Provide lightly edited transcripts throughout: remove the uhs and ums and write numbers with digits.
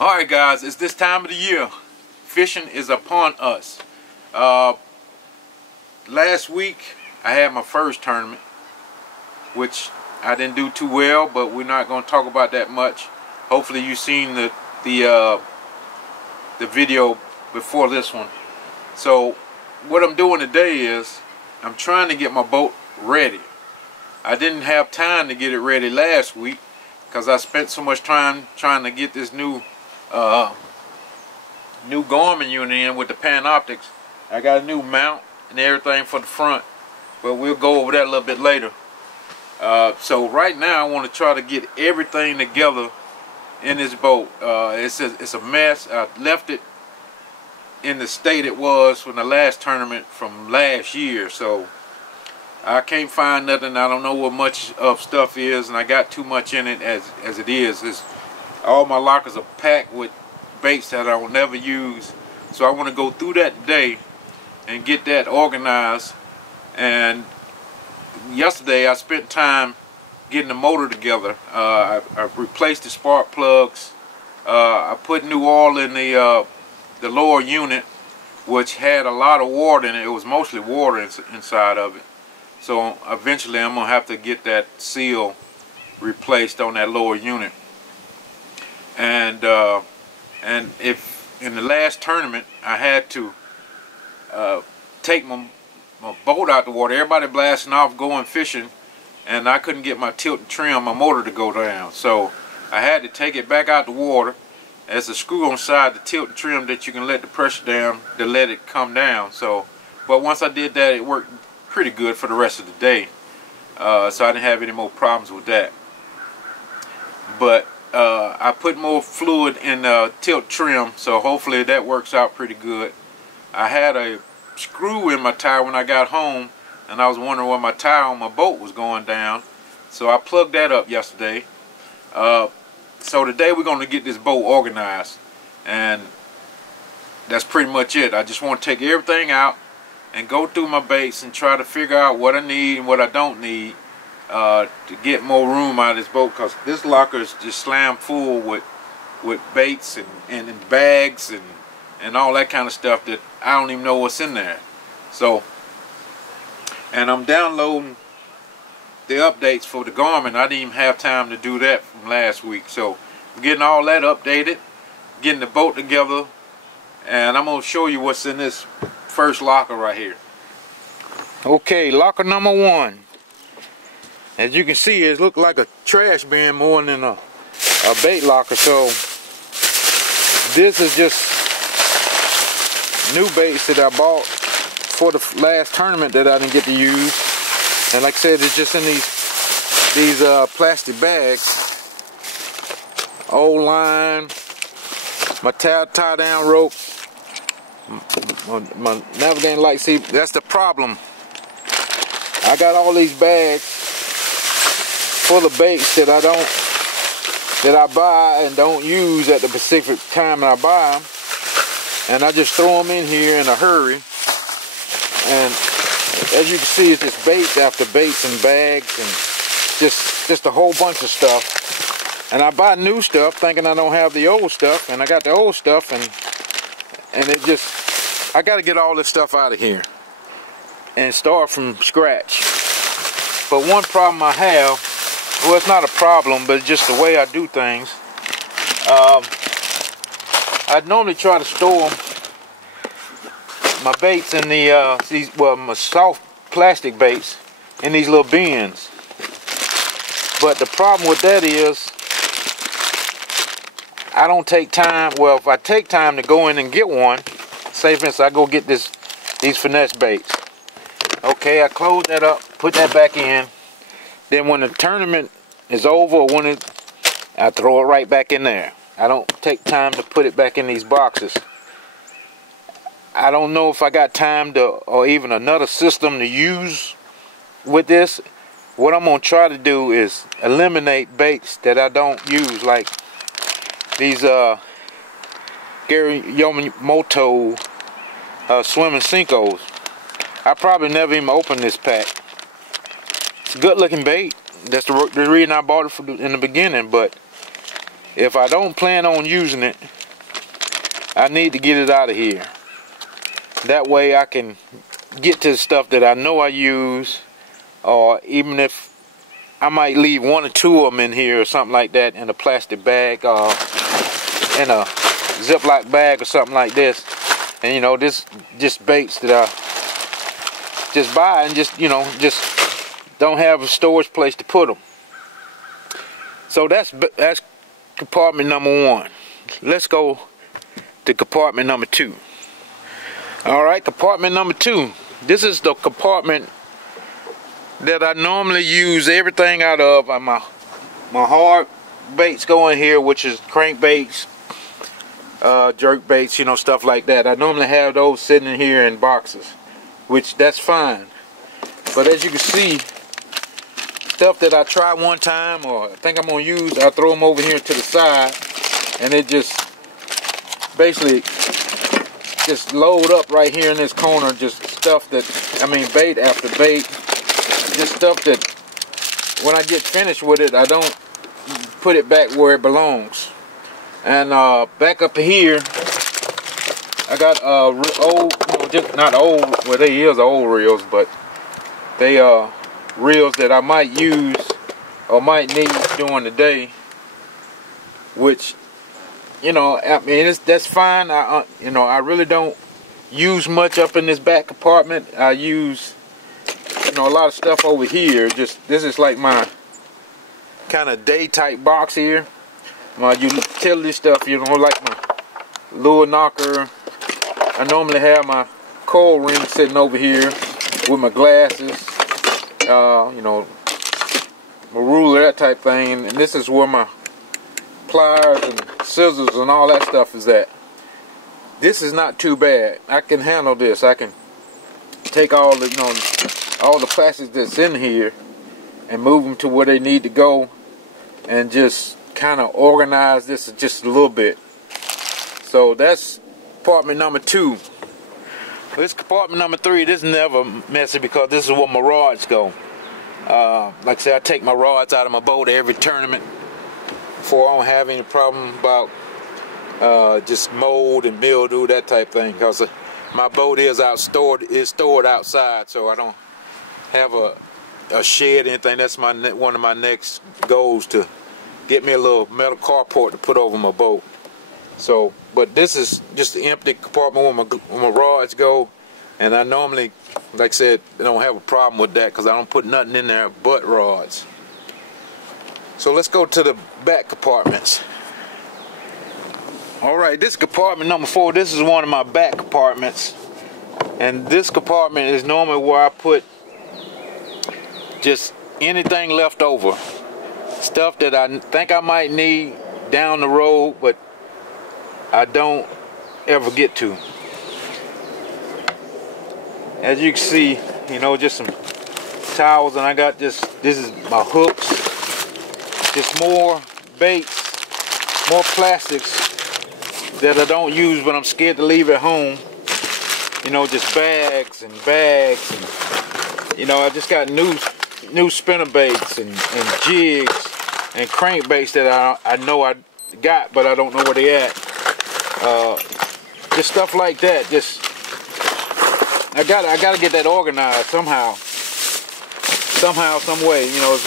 Alright guys, it's this time of the year. Fishing is upon us. Last week I had my first tournament, which I didn't do too well, but we're not going to talk about that much. Hopefully you've seen the video before this one. So what I'm doing today is I'm trying to get my boat ready. I didn't have time to get it ready last week because I spent so much time trying to get this new Garmin unit in with the Panoptics. I got a new mount and everything for the front, but we'll go over that a little bit later. So right now I want to try to get everything together in this boat. It's a mess. I left it in the state it was from the last tournament from last year, so I can't find nothing. I don't know what much of stuff is, and I got too much in it as it is. All my lockers are packed with baits that I will never use, so I want to go through that today and get that organized. And yesterday I spent time getting the motor together. I replaced the spark plugs. I put new oil in the lower unit, which had a lot of water in it. It was mostly water inside of it. So eventually I'm gonna have to get that seal replaced on that lower unit. And if in the last tournament I had to take my boat out the water, everybody blasting off going fishing, and I couldn't get my tilt and trim, my motor to go down. So I had to take it back out the water. There's a screw on the side, the tilt and trim, that you can let the pressure down to let it come down. So, but once I did that, it worked pretty good for the rest of the day. So I didn't have any more problems with that. But I put more fluid in the tilt trim, so hopefully that works out pretty good. I had a screw in my tire when I got home, and I was wondering why my tire on my boat was going down. So I plugged that up yesterday. So today we're going to get this boat organized, and that's pretty much it. I just want to take everything out and go through my baits and try to figure out what I need and what I don't need to get more room out of this boat, because this locker is just slam full with baits and bags and all that kind of stuff that I don't even know what's in there. So, and I'm downloading the updates for the Garmin. I didn't even have time to do that from last week. So I'm getting all that updated, getting the boat together, and I'm going to show you what's in this first locker right here. Okay, locker number one. As you can see, it looks like a trash bin more than a bait locker. So this is just new baits that I bought for the last tournament that I didn't get to use. And like I said, it's just in these plastic bags. Old line, my tie down rope, my navigating light. See, that's the problem. I got all these bags full of baits that I buy and don't use at the specific time that I buy them, and I just throw them in here in a hurry. And as you can see, it's just baits after baits and bags and just a whole bunch of stuff. And I buy new stuff thinking I don't have the old stuff, and I got the old stuff, and it just, I got to get all this stuff out of here and start from scratch. But one problem I have, well, it's not a problem, but it's just the way I do things. I normally try to store my baits in my soft plastic baits in these little bins. But the problem with that is I don't take time. Well, if I take time to go in and get one, say for instance I go get these finesse baits. Okay, I close that up, put that back in. Then when the tournament is over, or I throw it right back in there. I don't take time to put it back in these boxes. I don't know if I got time to, or even another system to use with this. What I'm going to try to do is eliminate baits that I don't use, like these Gary Yomoto swimming Sinkos. I probably never even opened this pack. It's a good looking bait. That's the reason I bought it in the beginning, but if I don't plan on using it, I need to get it out of here. That way I can get to the stuff that I know I use, or even if I might leave 1 or 2 of them in here or something like that in a plastic bag, or in a Ziploc bag or something like this. And you know, this just baits that I just buy and just, you know, just don't have a storage place to put them. So that's compartment number 1. Let's go to compartment number 2. Alright, compartment number 2. This is the compartment that I normally use everything out of. My hard baits go in here, which is crankbaits, jerk baits, you know, stuff like that. I normally have those sitting in here in boxes, which that's fine. But as you can see, stuff that I try one time or I think I'm gonna use, I throw them over here to the side, and it just basically just load up right here in this corner. Just stuff that, I mean, bait after bait, just stuff that when I get finished with it, I don't put it back where it belongs. And back up here, I got old, you know, just not old, well, they is old reels, but they are reels that I might use or might need during the day, which, you know, I mean, that's fine. You know, I really don't use much up in this back compartment. I use, you know, a lot of stuff over here. Just, this is like my kind of day type box here. My utility stuff, you know, like my lure knocker. I normally have my coil ring sitting over here with my glasses, you know, my ruler, that type thing. And this is where my pliers and scissors and all that stuff is at. This is not too bad. I can handle this. I can take all the, you know, all the plastics that's in here and move them to where they need to go, and just kind of organize this just a little bit. So that's compartment number 2. This compartment number 3, this is never messy because this is where my rods go. Like I said, I take my rods out of my boat every tournament before I don't have any problem about just mold and mildew, that type thing, because my boat is stored outside, so I don't have a shed or anything. That's one of my next goals, to get me a little metal carport to put over my boat. So, but this is just an empty compartment where my rods go, and I normally, like I said, don't have a problem with that because I don't put nothing in there but rods. So let's go to the back compartments. Alright, this compartment number 4, this is one of my back compartments, and this compartment is normally where I put just anything left over. Stuff that I think I might need down the road, but I don't ever get to. As you can see, you know, just some towels, and I got this is my hooks, just more baits, more plastics that I don't use but I'm scared to leave at home. You know, just bags and bags, and you know, I just got new spinner baits and jigs and crankbaits that I know I got, but I don't know where they at. Just stuff like that. Just I gotta get that organized somehow, some way. You know, if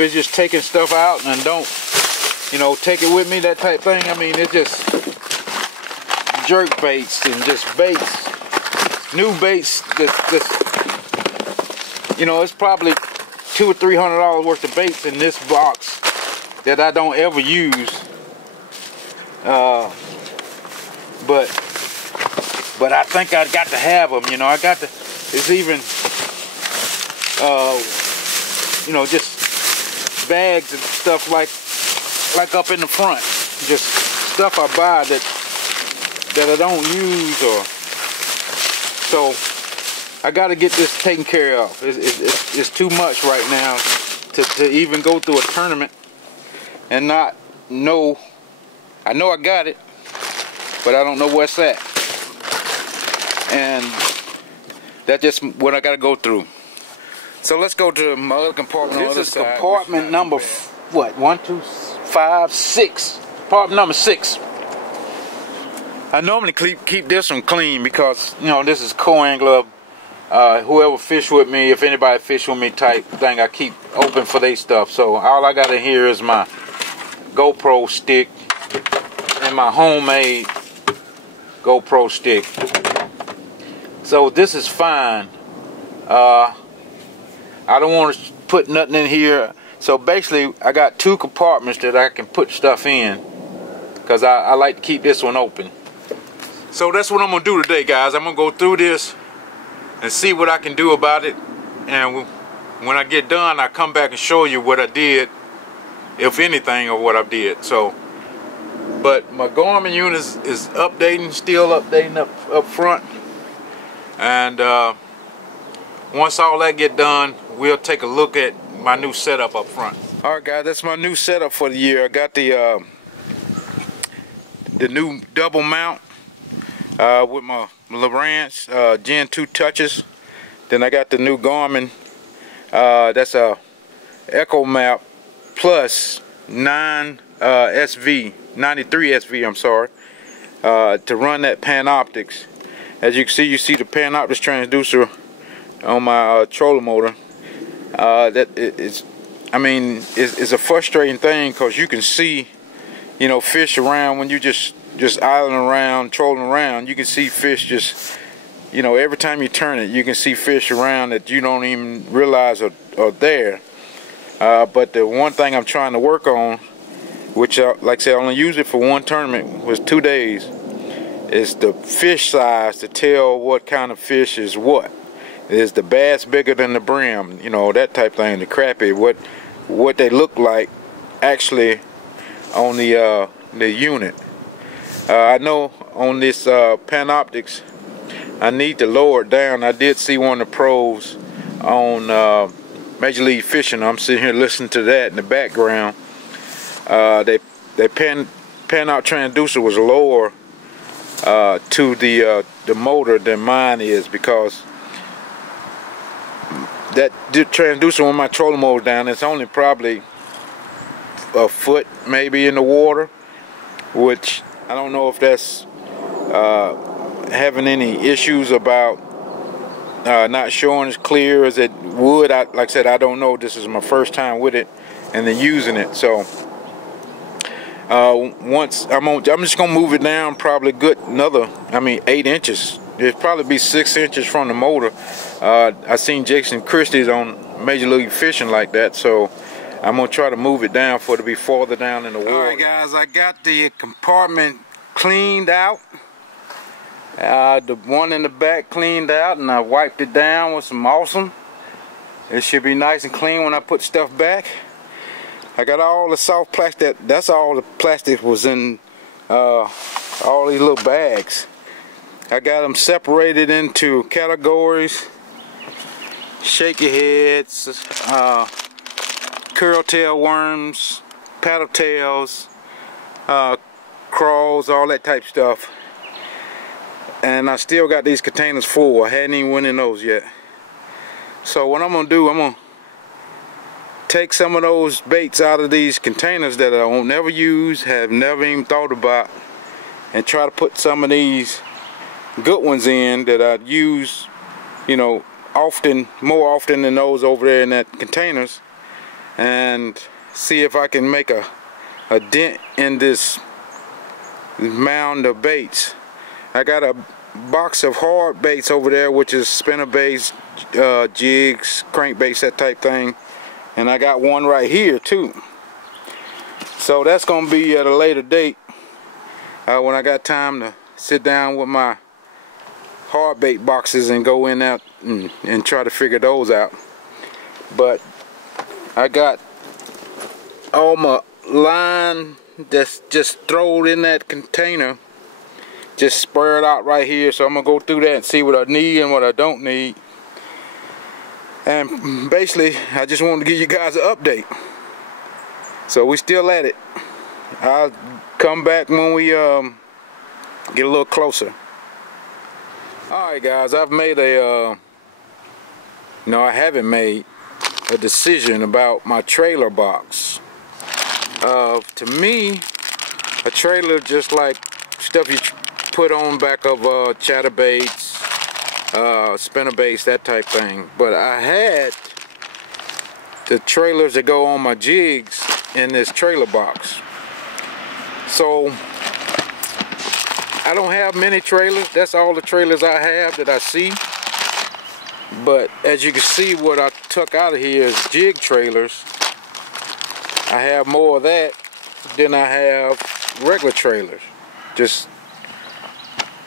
it's just taking stuff out and don't, you know, take it with me, that type thing. I mean, it's just jerk baits and just baits, new baits. Just you know, it's probably $200 or $300 worth of baits in this box that I don't ever use. But I think I got to have them. You know, I got to. It's even, you know, just bags and stuff like up in the front. Just stuff I buy that I don't use, or so. I got to get this taken care of. It's too much right now to even go through a tournament and not know. I know I got it, but I don't know where it's at. And that's just what I got to go through. So let's go to my other compartment. This is compartment number, what, 1, 2, 5, 6. Compartment number 6. I normally keep this one clean because, you know, this is co-angler. Whoever fish with me, if anybody fish with me type thing, I keep open for their stuff. So all I got in here is my GoPro stick and my homemade GoPro stick. So this is fine. I don't want to put nothing in here. So basically I got 2 compartments that I can put stuff in, because I like to keep this one open. So that's what I'm gonna do today, guys. I'm gonna go through this and see what I can do about it, and when I get done, I come back and show you what I did, if anything, or what I did. So, but my Garmin unit is updating, still updating up front, and once all that get done, we'll take a look at my new setup up front. All right, guys, that's my new setup for the year. I got the new double mount with my Lowrance Gen 2 touches. Then I got the new Garmin, that's a Echo Map Plus 93 SV, I'm sorry, to run that Panoptics. As you can see, you see the Panoptics transducer on my trolling motor. It's a frustrating thing, because you can see, you know, fish around when you just idling around, trolling around. You can see fish just, you know, every time you turn it, you can see fish around that you don't even realize are there. But the one thing I'm trying to work on, which like I said, I only used it for one tournament, was 2 days, is the fish size, to tell what kind of fish is what. Is the bass bigger than the brim, you know, that type thing, the crappie, what they look like actually on the unit. I know on this Panoptics, I need to lower it down. I did see one of the pros on Major League Fishing. I'm sitting here listening to that in the background. They Panop transducer was lower to the motor than mine is, because that transducer on my trolling motor down, it's only probably a foot maybe in the water, which I don't know if that's having any issues about not showing as clear as it would. Like I said, I don't know. This is my first time with it and then using it. So once I'm just gonna move it down probably good another 8 inches. It'd probably be 6 inches from the motor. I seen Jason Christie's on Major League Fishing like that, so I'm gonna try to move it down for it to be farther down in the water. Alright guys, I got the compartment cleaned out. The one in the back cleaned out, and I wiped it down with some Awesome. It should be nice and clean when I put stuff back. I got all the soft plastic, that's all the plastic was in all these little bags. I got them separated into categories: shaky heads, curl tail worms, paddle tails, crawls, all that type stuff. And I still got these containers full. I hadn't even went in those yet. So what I'm gonna do, I'm gonna take some of those baits out of these containers that I won't never use, have never even thought about, and try to put some of these good ones in that I'd use, you know, more often than those over there in that containers, and see if I can make a dent in this mound of baits. I got a box of hard baits over there, which is spinner baits, jigs, crankbaits, that type thing, and I got one right here too. So that's gonna be at a later date, when I got time to sit down with my hard bait boxes and go in out and try to figure those out. But I got all my line that's just thrown in that container, just spread out right here. So I'm gonna go through that and see what I need and what I don't need. And basically, I just wanted to give you guys an update. So we still at it. I'll come back when we get a little closer. Alright guys, I've made I haven't made a decision about my trailer box. To me, a trailer just like stuff you put on back of chatterbaits, spinnerbaits, that type thing. But I had the trailers that go on my jigs in this trailer box. So I don't have many trailers. That's all the trailers I have that I see. But as you can see, what I took out of here is jig trailers. I have more of that than I have regular trailers. Just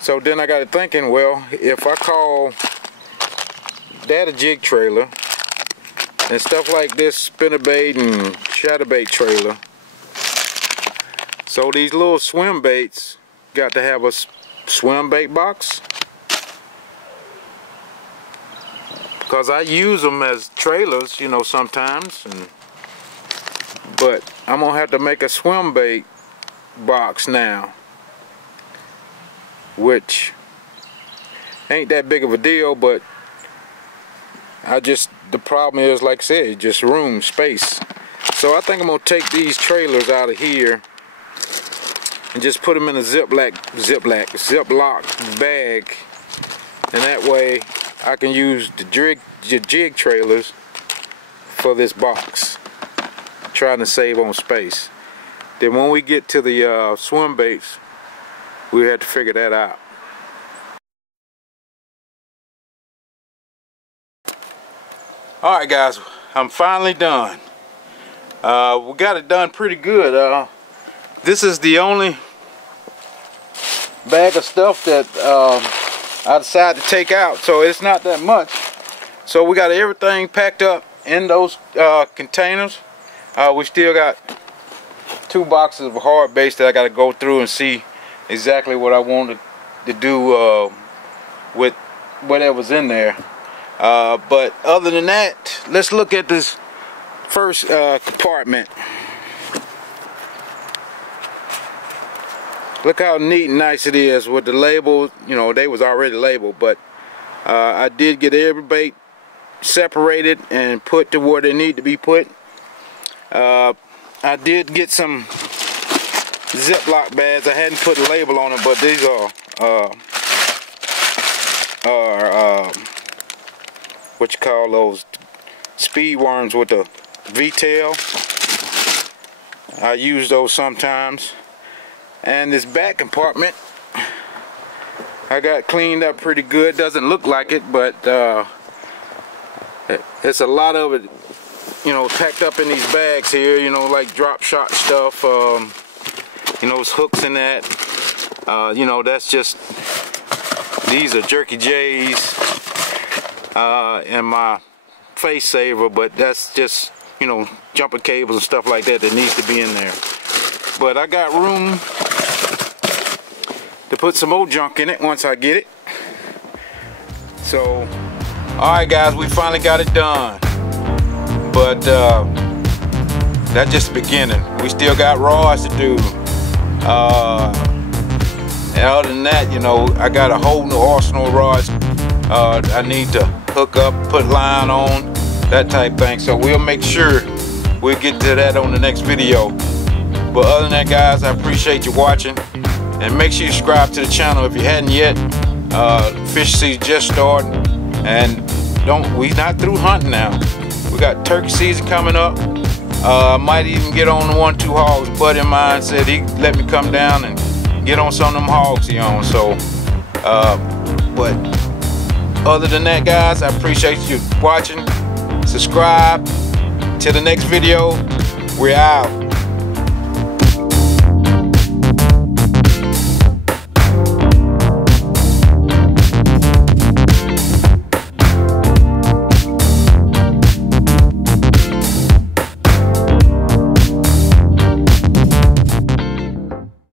so then I got to thinking, well, if I call that a jig trailer and stuff like this spinnerbait and chatterbait trailer, so these little swim baits got to have a swim bait box, because I use them as trailers, you know, sometimes, but I'm gonna have to make a swim bait box now, which ain't that big of a deal, but the problem is, like I said, just room, space. So I think I'm gonna take these trailers out of here and just put them in a Ziploc bag, and that way I can use the jig trailers for this box, trying to save on space. Then when we get to the swim baits, we have to figure that out. Alright guys, I'm finally done. We got it done pretty good. This is the only bag of stuff that I decided to take out, so it's not that much. So we got everything packed up in those containers. We still got 2 boxes of hard baits that I got to go through and see exactly what I wanted to do with whatever's in there. But other than that, let's look at this first compartment. Look how neat and nice it is with the labels. You know, they was already labeled, but I did get every bait separated and put to where they need to be put. I did get some Ziploc bags. I hadn't put a label on them, but these are what you call those speed worms with the V-tail. I use those sometimes. And this back compartment I got cleaned up pretty good. Doesn't look like it, but it's a lot of it, you know, packed up in these bags here, you know, like drop shot stuff, you know, it's hooks in that, you know, that's just, these are jerky J's and my face saver, but that's just, you know, jumper cables and stuff like that that needs to be in there. But I got room to put some more junk in it once I get it. So alright guys, we finally got it done, but that's just the beginning. We still got rods to do, and other than that, you know, I got a whole new arsenal of rods I need to hook up, put line on, that type thing. So we'll make sure we'll get to that on the next video. But other than that guys, I appreciate you watching, and make sure you subscribe to the channel if you hadn't yet. Fish season just starting, and we not through hunting now. We got turkey season coming up. I might even get on 1-2 hogs. A buddy of mine said he'd let me come down and get on some of them hogs he owns. So but other than that guys, I appreciate you watching. Subscribe. Till the next video, we're out.